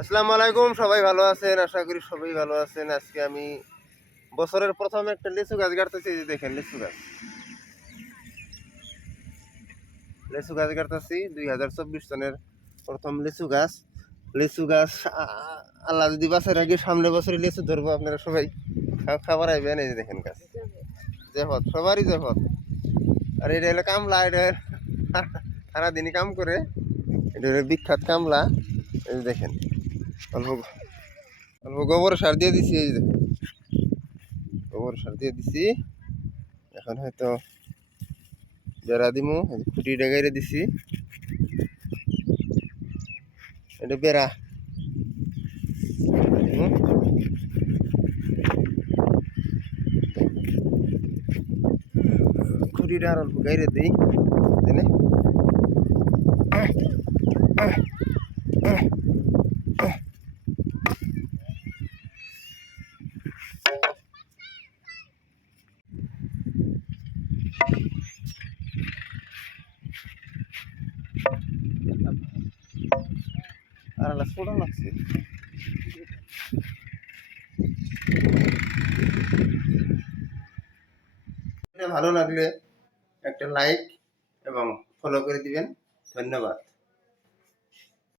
আসসালামু আলাইকুম, সবাই ভালো আছেন? আশা করি সবাই ভালো আছেন। আজকে আমি বছরের প্রথম একটা লিচু গাছ গাড়তেছি। এই যে দেখেন লিচু গাছ, লিচু গাছ গাড়তেছি 2024 সনের প্রথম লিচু গাছ। লিচু গাছ আল্লাহ যদি বাঁচার আগে সামনে বছরে লিচু ধরবো। আপনারা সবাই খাবার আইবেন। এই যে দেখেন গাছ, জেফত সবারই জেফত। আর এটা হলো কামলা, এটা সারাদিনই কাম করে। এটা হলো বিখ্যাত কামলা। এই যে দেখেন, অল্প অল্প গোবর সার দিয়ে দিছি। এই যে দেখেন, গোবর সার দিয়ে দিছি। এখন হয়তো বেড়া দিমু, খুঁটি ডাগাইরে দিছি। এটা বেড়া দিমু। খুঁটিটা আর অল্প গাইরে দিই দিনে। আর আল্লাহ ছোট লাগছে। ভালো লাগলে একটা লাইক এবং ফলো করে দিবেন। ধন্যবাদ।